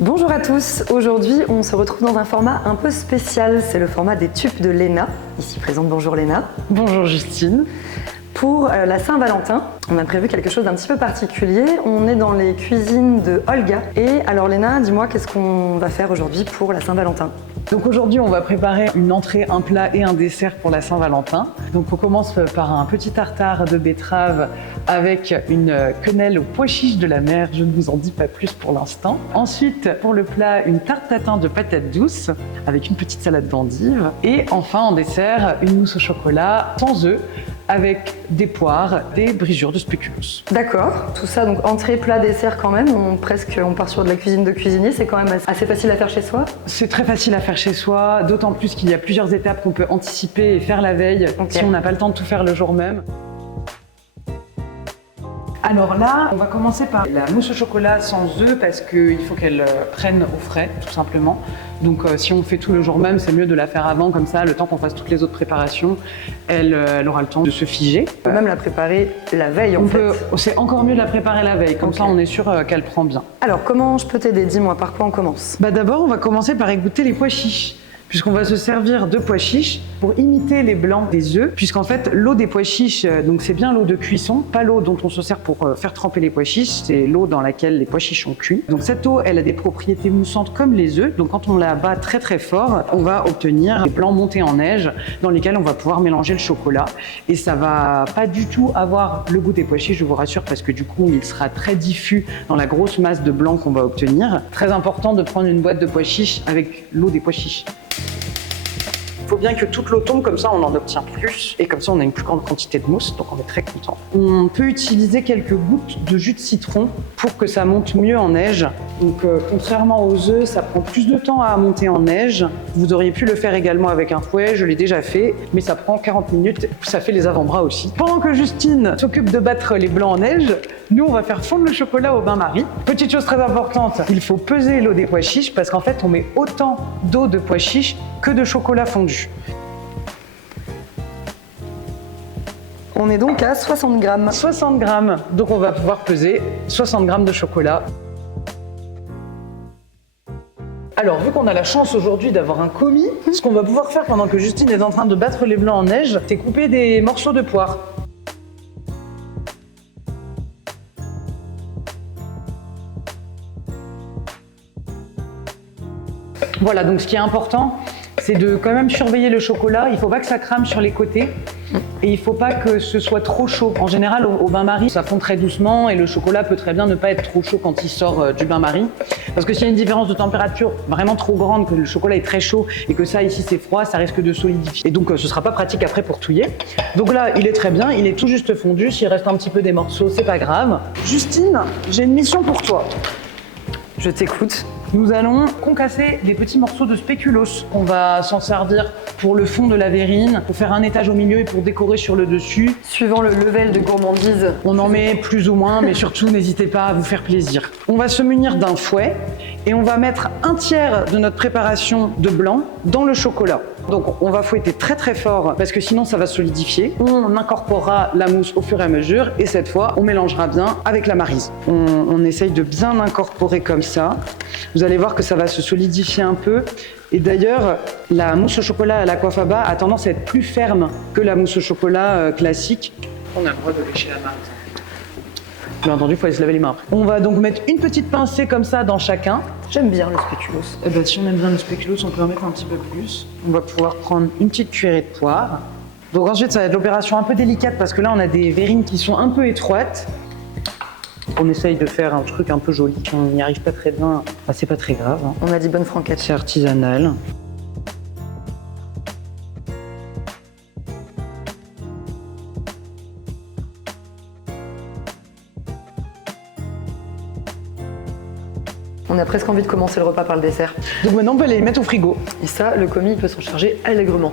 Bonjour à tous, aujourd'hui on se retrouve dans un format un peu spécial, c'est le format des tubes de Léna. Ici présente, bonjour Léna. Bonjour Justine. Pour la Saint-Valentin, on a prévu quelque chose d'un petit peu particulier. On est dans les cuisines de Olga. Et alors Léna, dis-moi, qu'est-ce qu'on va faire aujourd'hui pour la Saint-Valentin? Donc aujourd'hui, on va préparer une entrée, un plat et un dessert pour la Saint-Valentin. Donc on commence par un petit tartare de betterave avec une quenelle aux pois chiches de la mer. Je ne vous en dis pas plus pour l'instant. Ensuite, pour le plat, une tarte tatin de patates douces avec une petite salade d'endives. Et enfin, en dessert, une mousse au chocolat sans œufs, avec des poires, des brisures de spéculoos. D'accord, tout ça donc entrée, plat, dessert quand même, on part sur de la cuisine de cuisinier, c'est quand même assez facile à faire chez soi. C'est très facile à faire chez soi, d'autant plus qu'il y a plusieurs étapes qu'on peut anticiper et faire la veille si on n'a pas le temps de tout faire le jour même. Alors là, on va commencer par la mousse au chocolat sans œufs parce qu'il faut qu'elle prenne au frais, tout simplement. Donc si on fait tout le jour même, c'est mieux de la faire avant, comme ça, le temps qu'on fasse toutes les autres préparations, elle aura le temps de se figer. On peut même la préparer la veille en fait. C'est encore mieux de la préparer la veille, comme ça on est sûr qu'elle prend bien. Alors comment je peux t'aider? Dis-moi, par quoi on commence? D'abord, on va commencer par égoutter les pois chiches, puisqu'on va se servir de pois chiches pour imiter les blancs des œufs, puisqu'en fait l'eau des pois chiches, donc c'est bien l'eau de cuisson, pas l'eau dont on se sert pour faire tremper les pois chiches, c'est l'eau dans laquelle les pois chiches ont cuit. Donc cette eau, elle a des propriétés moussantes comme les œufs, donc quand on la bat très très fort, on va obtenir des blancs montés en neige dans lesquels on va pouvoir mélanger le chocolat, et ça va pas du tout avoir le goût des pois chiches, je vous rassure, parce que du coup il sera très diffus dans la grosse masse de blanc qu'on va obtenir. Très important de prendre une boîte de pois chiches avec l'eau des pois chiches. Il faut bien que toute l'eau tombe, comme ça on en obtient plus et comme ça on a une plus grande quantité de mousse, donc on est très content. On peut utiliser quelques gouttes de jus de citron pour que ça monte mieux en neige. Donc contrairement aux œufs, ça prend plus de temps à monter en neige. Vous auriez pu le faire également avec un fouet, je l'ai déjà fait, mais ça prend 40 minutes, ça fait les avant-bras aussi. Pendant que Justine s'occupe de battre les blancs en neige, nous on va faire fondre le chocolat au bain-marie. Petite chose très importante, il faut peser l'eau des pois chiches parce qu'en fait on met autant d'eau de pois chiches que de chocolat fondu. On est donc à 60 grammes. 60 grammes, donc on va pouvoir peser 60 grammes de chocolat. Alors, vu qu'on a la chance aujourd'hui d'avoir un commis, ce qu'on va pouvoir faire pendant que Justine est en train de battre les blancs en neige, c'est couper des morceaux de poire. Voilà, donc ce qui est important, c'est de quand même surveiller le chocolat. Il ne faut pas que ça crame sur les côtés et il ne faut pas que ce soit trop chaud. En général, au bain-marie, ça fond très doucement et le chocolat peut très bien ne pas être trop chaud quand il sort du bain-marie. Parce que s'il y a une différence de température vraiment trop grande, que le chocolat est très chaud et que ça ici c'est froid, ça risque de solidifier. Et donc ce ne sera pas pratique après pour touiller. Donc là, il est très bien, il est tout juste fondu. S'il reste un petit peu des morceaux, c'est pas grave. Justine, j'ai une mission pour toi. Je t'écoute. Nous allons concasser des petits morceaux de spéculoos. On va s'en servir pour le fond de la verrine, pour faire un étage au milieu et pour décorer sur le dessus. Suivant le level de gourmandise. On en met plus ou moins, mais surtout n'hésitez pas à vous faire plaisir. On va se munir d'un fouet et on va mettre un tiers de notre préparation de blanc dans le chocolat. Donc on va fouetter très très fort parce que sinon ça va solidifier. On incorporera la mousse au fur et à mesure et cette fois on mélangera bien avec la maryse. On essaye de bien l'incorporer comme ça. Vous allez voir que ça va se solidifier un peu. Et d'ailleurs, la mousse au chocolat à l'Aquafaba a tendance à être plus ferme que la mousse au chocolat classique. On a le droit de lécher la maryse. Bien entendu, il faut aller se laver les mains après. On va donc mettre une petite pincée comme ça dans chacun. J'aime bien le spéculoos. Eh ben, si on aime bien le spéculoos, on peut en mettre un petit peu plus. On va pouvoir prendre une petite cuillerée de poire. Donc ensuite, ça va être l'opération un peu délicate parce que là, on a des verrines qui sont un peu étroites. On essaye de faire un truc un peu joli. Si on n'y arrive pas très bien, c'est pas très grave. On a dit bonne franquette. C'est artisanal. On a presque envie de commencer le repas par le dessert. Donc maintenant, on peut les mettre au frigo. Et ça, le commis peut s'en charger allègrement.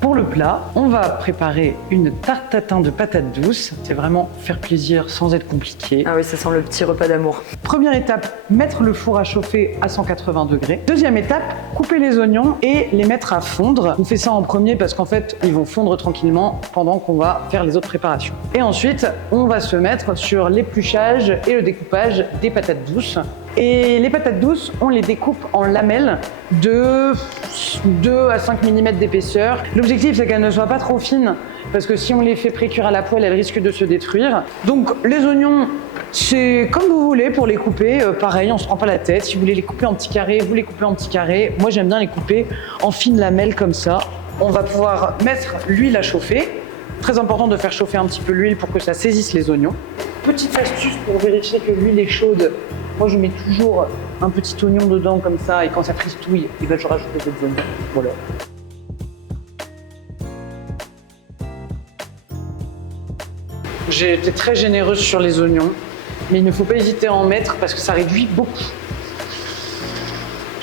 Pour le plat, on va préparer une tarte tatin de patates douces. C'est vraiment faire plaisir sans être compliqué. Ah oui, ça sent le petit repas d'amour. Première étape, mettre le four à chauffer à 180 degrés. Deuxième étape, couper les oignons et les mettre à fondre. On fait ça en premier parce qu'en fait, ils vont fondre tranquillement pendant qu'on va faire les autres préparations. Et ensuite, on va se mettre sur l'épluchage et le découpage des patates douces. Et les patates douces, on les découpe en lamelles de 2 à 5 mm d'épaisseur. L'objectif, c'est qu'elles ne soient pas trop fines, parce que si on les fait précuire à la poêle, elles risquent de se détruire. Donc les oignons, c'est comme vous voulez pour les couper. Pareil, on se prend pas la tête. Si vous voulez les couper en petits carrés, vous les coupez en petits carrés. Moi, j'aime bien les couper en fines lamelles comme ça. On va pouvoir mettre l'huile à chauffer. Très important de faire chauffer un petit peu l'huile pour que ça saisisse les oignons. Petite astuce pour vérifier que l'huile est chaude. Moi, je mets toujours un petit oignon dedans comme ça, et quand ça cristouille, je rajoute des autres oignons. Voilà. J'ai été très généreuse sur les oignons, mais il ne faut pas hésiter à en mettre parce que ça réduit beaucoup.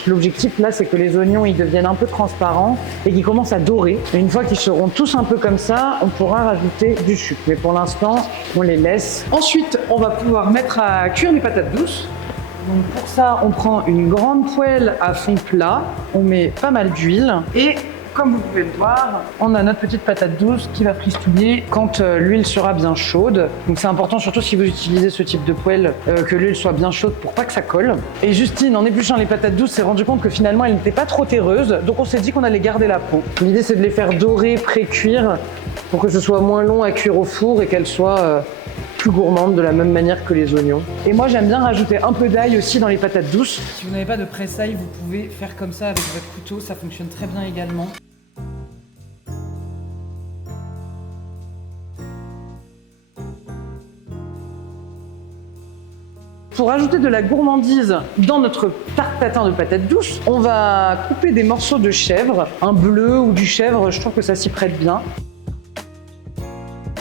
L'objectif là, c'est que les oignons ils deviennent un peu transparents et qu'ils commencent à dorer. Et une fois qu'ils seront tous un peu comme ça, on pourra rajouter du sucre. Mais pour l'instant, on les laisse. Ensuite, on va pouvoir mettre à cuire les patates douces. Donc pour ça, on prend une grande poêle à fond plat, on met pas mal d'huile et comme vous pouvez le voir, on a notre petite patate douce qui va fristouiller quand l'huile sera bien chaude. Donc c'est important, surtout si vous utilisez ce type de poêle, que l'huile soit bien chaude pour pas que ça colle. Et Justine, en épluchant les patates douces, s'est rendu compte que finalement elles n'étaient pas trop terreuses, donc on s'est dit qu'on allait garder la peau. L'idée c'est de les faire dorer, pré-cuire, pour que ce soit moins long à cuire au four et qu'elles soient plus gourmandes de la même manière que les oignons. Et moi j'aime bien rajouter un peu d'ail aussi dans les patates douces. Si vous n'avez pas de presse-ail, vous pouvez faire comme ça avec votre couteau, ça fonctionne très bien également. Pour ajouter de la gourmandise dans notre tarte tatin de patates douces, on va couper des morceaux de chèvre, un bleu ou du chèvre, je trouve que ça s'y prête bien.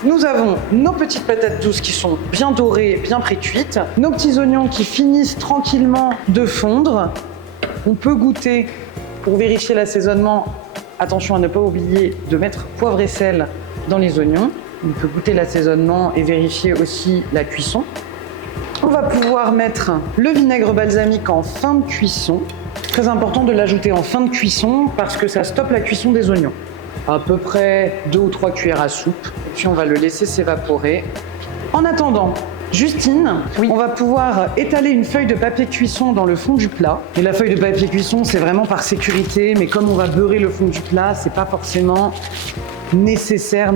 Nous avons nos petites patates douces qui sont bien dorées, bien pré-cuites, nos petits oignons qui finissent tranquillement de fondre. On peut goûter pour vérifier l'assaisonnement. Attention à ne pas oublier de mettre poivre et sel dans les oignons. On peut goûter l'assaisonnement et vérifier aussi la cuisson. On va pouvoir mettre le vinaigre balsamique en fin de cuisson. Très important de l'ajouter en fin de cuisson parce que ça stoppe la cuisson des oignons. À peu près 2 ou 3 cuillères à soupe. Et puis on va le laisser s'évaporer. En attendant, Justine, oui, on va pouvoir étaler une feuille de papier cuisson dans le fond du plat. Et la feuille de papier cuisson, c'est vraiment par sécurité, mais comme on va beurrer le fond du plat, c'est pas forcément nécessaire.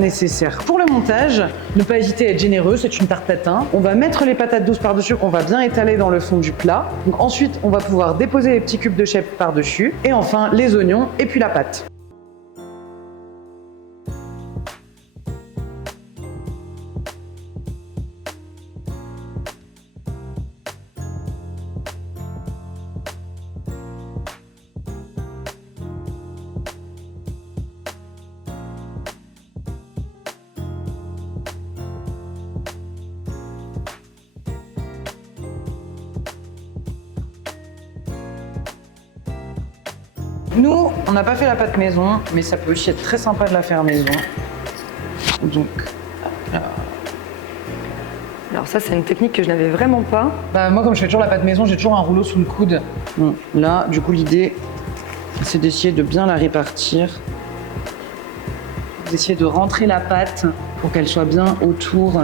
Pour le montage, ne pas hésiter à être généreux, c'est une tarte tatin. On va mettre les patates douces par-dessus qu'on va bien étaler dans le fond du plat. Donc ensuite, on va pouvoir déposer les petits cubes de chèvre par-dessus. Et enfin, les oignons et puis la pâte. Nous, on n'a pas fait la pâte maison, mais ça peut aussi être très sympa de la faire maison. Donc, Alors ça, c'est une technique que je n'avais vraiment pas. moi, comme je fais toujours la pâte maison, j'ai toujours un rouleau sous le coude. Bon, là, du coup, l'idée, c'est d'essayer de bien la répartir. D'essayer de rentrer la pâte pour qu'elle soit bien autour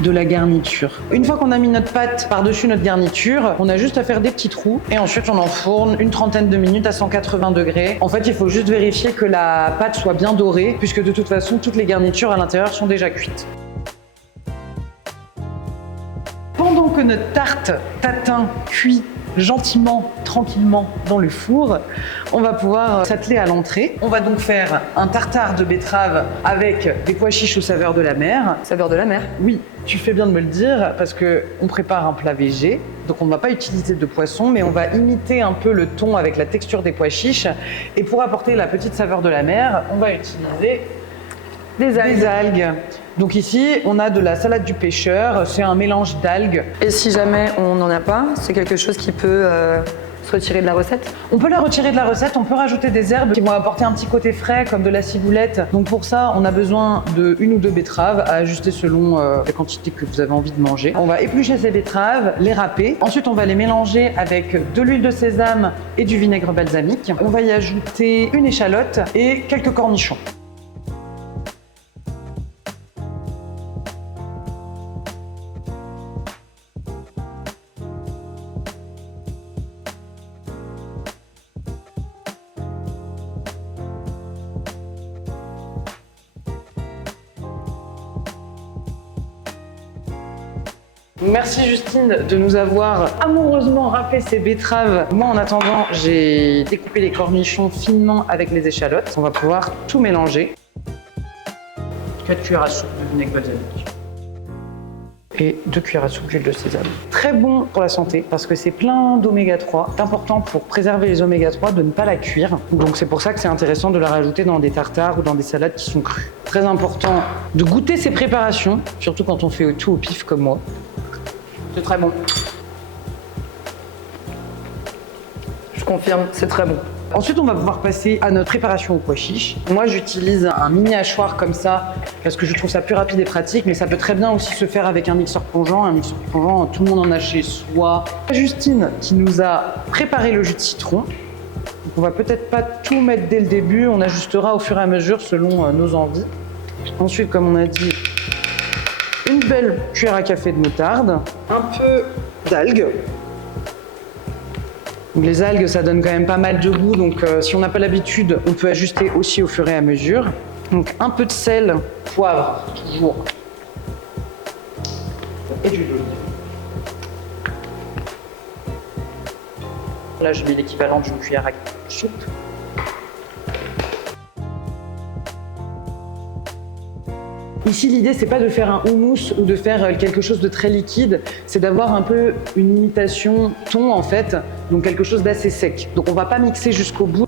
de la garniture. Une fois qu'on a mis notre pâte par-dessus notre garniture, on a juste à faire des petits trous et ensuite on enfourne une trentaine de minutes à 180 degrés. En fait, il faut juste vérifier que la pâte soit bien dorée puisque de toute façon, toutes les garnitures à l'intérieur sont déjà cuites. Pendant que notre tarte tatin cuit gentiment, tranquillement dans le four, on va pouvoir s'atteler à l'entrée. On va donc faire un tartare de betterave avec des pois chiches aux saveurs de la mer. Saveur de la mer. Oui, tu fais bien de me le dire parce qu'on prépare un plat végé, donc on ne va pas utiliser de poisson, mais on va imiter un peu le thon avec la texture des pois chiches. Et pour apporter la petite saveur de la mer, on va utiliser des algues. Donc ici, on a de la salade du pêcheur, c'est un mélange d'algues. Et si jamais on n'en a pas, c'est quelque chose qui peut juste retirer de la recette? On peut la retirer de la recette, on peut rajouter des herbes qui vont apporter un petit côté frais comme de la ciboulette. Donc pour ça, on a besoin de 1 ou 2 betteraves à ajuster selon la quantité que vous avez envie de manger. On va éplucher ces betteraves, les râper. Ensuite, on va les mélanger avec de l'huile de sésame et du vinaigre balsamique. On va y ajouter une échalote et quelques cornichons. Merci Justine de nous avoir amoureusement râpé ces betteraves. Moi en attendant, j'ai découpé les cornichons finement avec les échalotes. On va pouvoir tout mélanger. 4 cuillères à soupe de vinaigre balsamique. Et 2 cuillères à soupe d'huile de sésame. Très bon pour la santé parce que c'est plein d'oméga 3. C'est important pour préserver les oméga 3 de ne pas la cuire. Donc c'est pour ça que c'est intéressant de la rajouter dans des tartares ou dans des salades qui sont crues. Très important de goûter ces préparations, surtout quand on fait tout au pif comme moi. C'est très bon. Je confirme, c'est très bon. Ensuite, on va pouvoir passer à notre préparation au pois chiche. Moi, j'utilise un mini hachoir comme ça parce que je trouve ça plus rapide et pratique, mais ça peut très bien aussi se faire avec un mixeur plongeant. Un mixeur plongeant, tout le monde en a chez soi. Justine qui nous a préparé le jus de citron. Donc, on va peut-être pas tout mettre dès le début, on ajustera au fur et à mesure selon nos envies. Ensuite, comme on a dit, une belle cuillère à café de moutarde, un peu d'algues. Les algues, ça donne quand même pas mal de goût, donc si on n'a pas l'habitude, on peut ajuster aussi au fur et à mesure. Donc un peu de sel, poivre, toujours, et du d'olive. Là, je mets l'équivalent d'une cuillère à soupe. Ici, l'idée, c'est pas de faire un houmous ou de faire quelque chose de très liquide, c'est d'avoir un peu une imitation thon, en fait, donc quelque chose d'assez sec. Donc on va pas mixer jusqu'au bout.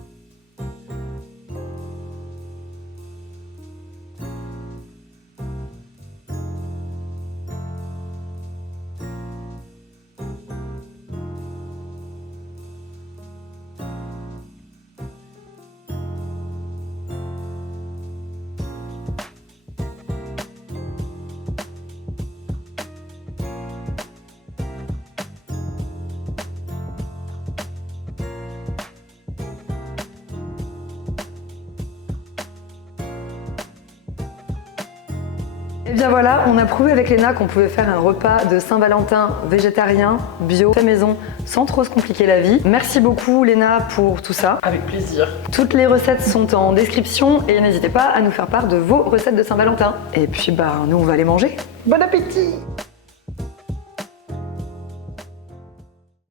Et bien voilà, on a prouvé avec Léna qu'on pouvait faire un repas de Saint-Valentin végétarien, bio, fait maison, sans trop se compliquer la vie. Merci beaucoup Léna pour tout ça. Avec plaisir. Toutes les recettes sont en description et n'hésitez pas à nous faire part de vos recettes de Saint-Valentin. Et puis nous on va aller manger. Bon appétit!